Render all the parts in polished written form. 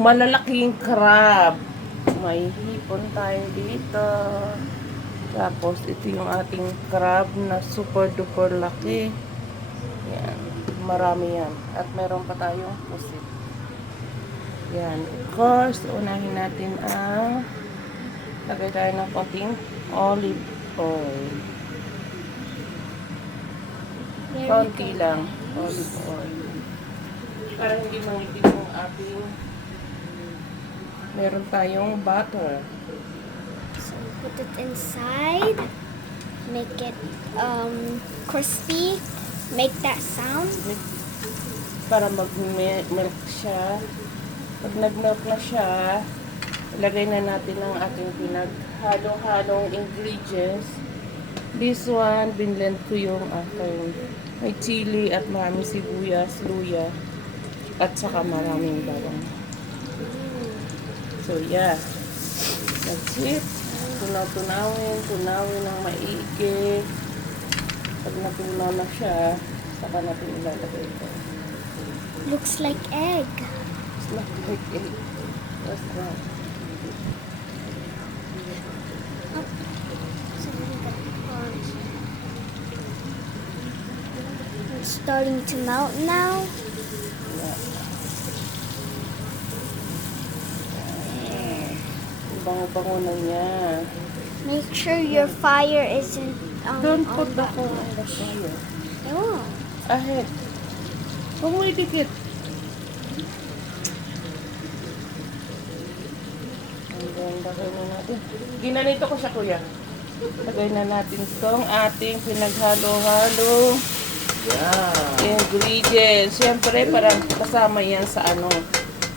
malalaking crab. May hipon tayo dito. Tapos, ito yung ating crab na super duper laki. Yan. Marami yan. At meron pa tayong pusit. Yan. Of course, unahin natin ang lagay tayo ng konting olive oil. Konti lang. Olive oil. Para hindi mangitig yung ating meron tayong butter. So put it inside. Make it crispy. Make that sound. Para mag-milk siya. Pag nag-milk na siya, ilagay na natin ang ating pinaghalo-halong ingredients. This one, binlend ko yung aking may chili at maraming sibuyas, luya, at saka maraming bawang. So, yeah. That's it. Tunawin ng maigi. Pag natunaw na siya, saka natin ilalagay ito. Looks like egg. It's not like egg. What's that? It's starting to melt now. Bango-bango na niya. Make sure your fire isn't Don't on put the that phone on the much. fire. Oh. Ahead. Huwag mo idikit. Lagay na natin. Ginanito ko siya, kuya. Lagay na natin itong ating pinaghalo-halo ingredients. Siyempre, parang kasama yan sa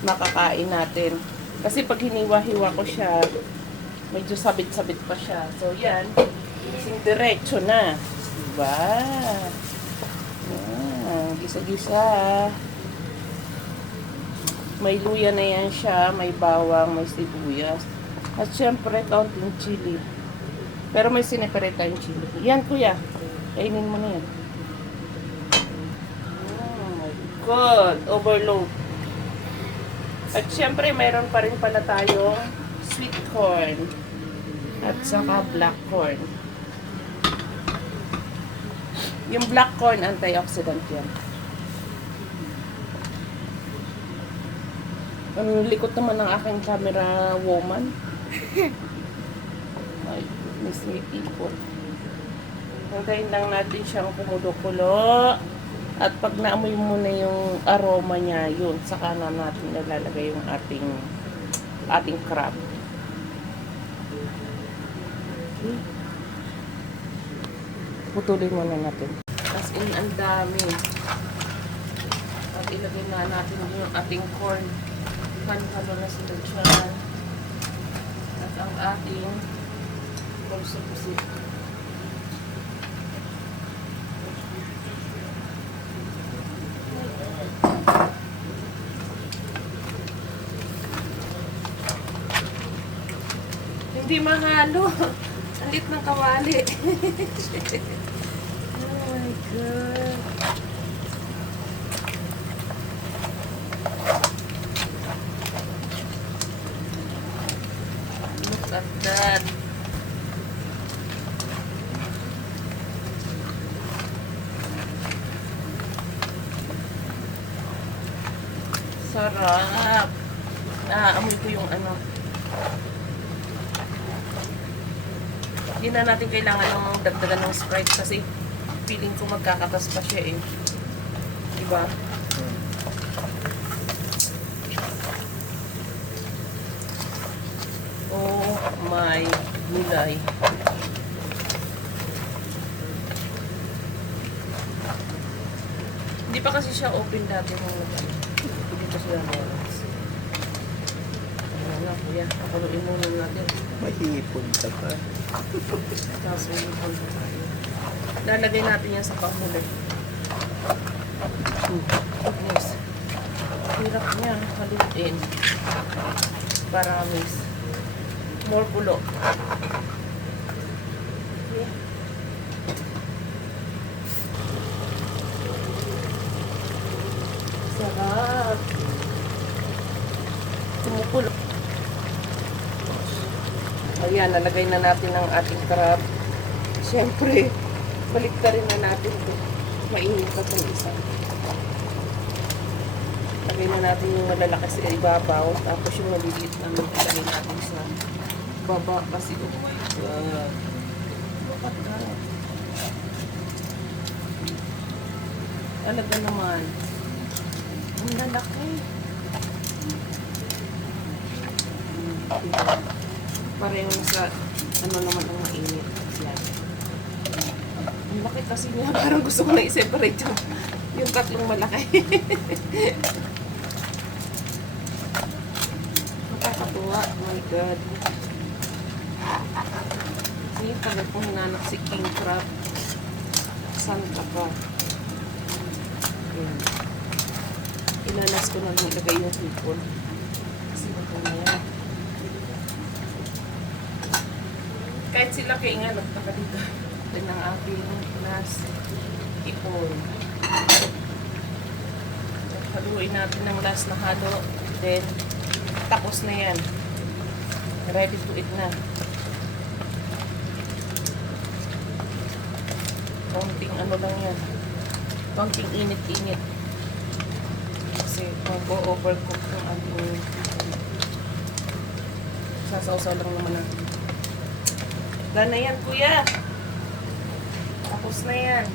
makakain natin. Kasi pag hiniwa-hiwa ko siya, medyo sabit-sabit pa siya. So, yan. Ising diretso na. Diba? Yan. Gisa-gisa. May luya na yan siya. May bawang, may sibuyas. At syempre, kaunting chili. Pero may sineperate tayong chili. Yan, kuya. Kainin mo na yan. Oh my God. Overload. At syempre, mayroon pa rin pala tayong sweet corn. At saka black corn. Yung black corn, antioxidant yan. Ang likot naman ng aking camera woman. Ay, miss me people. Hintayin lang natin siyang kumulo-kulo. At pag naamoy mo na yung aroma niya, yun, saka na natin nalalagay yung ating crab. Okay. Putulin muna natin. As in, ang dami. At ilagay na natin yung ating corn. Halo na sila dyan. At ang ating pulso-pusit. Hindi mahalo. Ang lit ng kawali. Oh my God. Look at that. Sarap. Amoy ko yung Hindi na natin kailangan ng dagdagan ng Sprite kasi feeling ko magkakatas pa siya eh. Diba? Oh my gulay. Hindi pa kasi siya open dati nung dito sila Lawrence. Ayan na kuya, pakuluin muna natin. Mahipon ka pa. Tapos may ipon pa tayo. Lalagay natin yan sa panghuli. Yes. Hirap niya haluin. Paramis. More pulo. Okay. Sarap. Pulo. Ayan, nalagay na natin ang ating crab. Siyempre, balik rin na natin ito. Mainit pa itong isa. Lagay na natin yung malalaki sa ibabaw. Tapos yung maliliit na ilagay natin sa baba. Kasi, oh my God. Bakit na? Talaga naman. Ang lalaki. Diba? Pareho na sa ano naman ang mainit. Yan. Ang laki kasi niya. Parang gusto ko na i-separate yung tatlong malaki. Nakakatuwa. Oh my God. Sige, tagal kong hinanap si king crab. Santa pa. Ayan. Ilalas ko na lang ilagay yung hipon. Kasi ito na yan. Kahit sila kayo nga, nagtaka dito. Ito ang aking last hipon. Haluin natin ng last na halo. Then, tapos na yan. Ready to eat na. Konting ano lang yan. Konting init-init. Kasi mag-overcook yung ating sasawsaw lang naman natin. Done na yan, kuya. Tapos na yan.